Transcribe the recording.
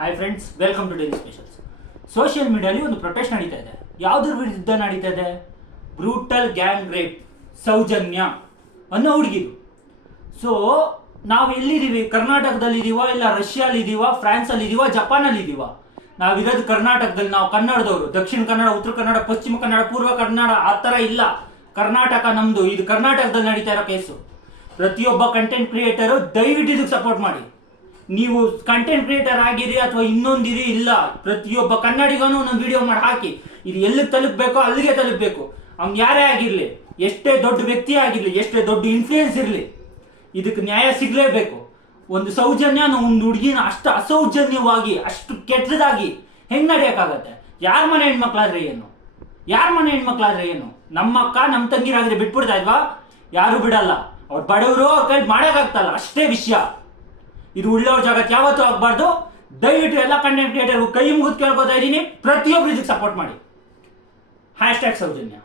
Hi friends, welcome to daily specials. Social ಮೀಡಿಯಾಲಿ ಒಂದು protest ನಡೀತಾ ಇದೆ. ಯಾವುದ್ರ ವಿರುದ್ಧ ನಡೀತಾ ಇದೆ? ಬ್ರೂಟಲ್ ಗ್ಯಾಂಗ್ ರೇಪ್ ಸೌಜನ್ಯ ಅನ್ನೋ ಹುಡುಗಿದು. ಸೊ ನಾವು ಎಲ್ಲಿದ್ದೀವಿ? ಕರ್ನಾಟಕದಲ್ಲಿ ಇದೀವ, ಇಲ್ಲ ರಷ್ಯಾಲಿ ಇದೀವ, ಫ್ರಾನ್ಸಲ್ಲಿ ಇದೀವ, ಜಪಾನಲ್ಲಿ ಇದೀವ? ನಾವಿರೋದು ಕರ್ನಾಟಕದಲ್ಲಿ. ನಾವು ಕನ್ನಡದವರು. ದಕ್ಷಿಣ ಕನ್ನಡ, ಉತ್ತರ ಕನ್ನಡ, ಪಶ್ಚಿಮ ಕನ್ನಡ, ಪೂರ್ವ ಕನ್ನಡ ಆ ಥರ ಇಲ್ಲ. ಕರ್ನಾಟಕ ನಮ್ದು. ಇದು ಕರ್ನಾಟಕದಲ್ಲಿ ನಡೀತಾ ಇರೋ ಕೇಸು. ಪ್ರತಿಯೊಬ್ಬ ಕಂಟೆಂಟ್ ಕ್ರಿಯೇಟರು ದಯವಿಟ್ಟು ಇದಕ್ಕೆ ಸಪೋರ್ಟ್ ಮಾಡಿ. ನೀವು ಕಂಟೆಂಟ್ ಕ್ರಿಯೇಟರ್ ಆಗಿರಿ ಅಥವಾ ಇನ್ನೊಂದಿರಿ ಇಲ್ಲ, ಪ್ರತಿಯೊಬ್ಬ ಕನ್ನಡಿಗನೂ ಒಂದೊಂದು ವಿಡಿಯೋ ಮಾಡಿ ಹಾಕಿ. ಇದು ಎಲ್ಲಿಗೆ ತಲುಪಬೇಕೋ ಅಲ್ಲಿಗೆ ತಲುಪಬೇಕು. ಅವ್ನು ಯಾರೇ ಆಗಿರಲಿ, ಎಷ್ಟೇ ದೊಡ್ಡ ವ್ಯಕ್ತಿ ಆಗಿರಲಿ, ಎಷ್ಟೇ ದೊಡ್ಡ ಇನ್ಫ್ಲೂಯೆನ್ಸ್ ಇರಲಿ, ಇದಕ್ಕೆ ನ್ಯಾಯ ಸಿಗಲೇಬೇಕು. ಒಂದು ಸೌಜನ್ಯ ಒಂದು ಹುಡುಗಿನ ಅಷ್ಟು ಅಸೌಜನ್ಯವಾಗಿ, ಅಷ್ಟು ಕೆಟ್ಟದಾಗಿ ಹೆಂಗೆ ನಡೆಯೋಕ್ಕಾಗತ್ತೆ? ಯಾರ ಮನೆ ಹೆಣ್ಮಕ್ಳಾದ್ರೆ ಏನು? ಯಾರ ಮನೆ ಹೆಣ್ಮಕ್ಳಾದ್ರೆ ಏನು? ನಮ್ಮ ಅಕ್ಕ ನಮ್ಮ ತಂಗಿರಾದ್ರೆ ಬಿಟ್ಬಿಡ್ತಾ ಇದ್ವಾ? ಯಾರು ಬಿಡಲ್ಲ. ಅವ್ರು ಬಡವರು, ಅವ್ರ ಕೈ ಮಾಡೋಕ್ಕಾಗ್ತಲ್ಲ, ಅಷ್ಟೇ ವಿಷಯ. ಇದು ಉಳ್ಳವ್ರ ಜಗತ್ತು ಯಾವತ್ತೂ ಆಗಬಾರ್ದು. ದಯವಿಟ್ಟು ಎಲ್ಲ ಕಂಟೆಂಟ್ ಕ್ರಿಯೇಟರ್ ಕೈ ಮುಗಿದು ಕೇಳ್ಕೊತಾ ಇದ್ದೀನಿ, ಪ್ರತಿಯೊಬ್ಬರು ಇದಕ್ಕೆ ಸಪೋರ್ಟ್ ಮಾಡಿ. #ಸೌಜನ್ಯ.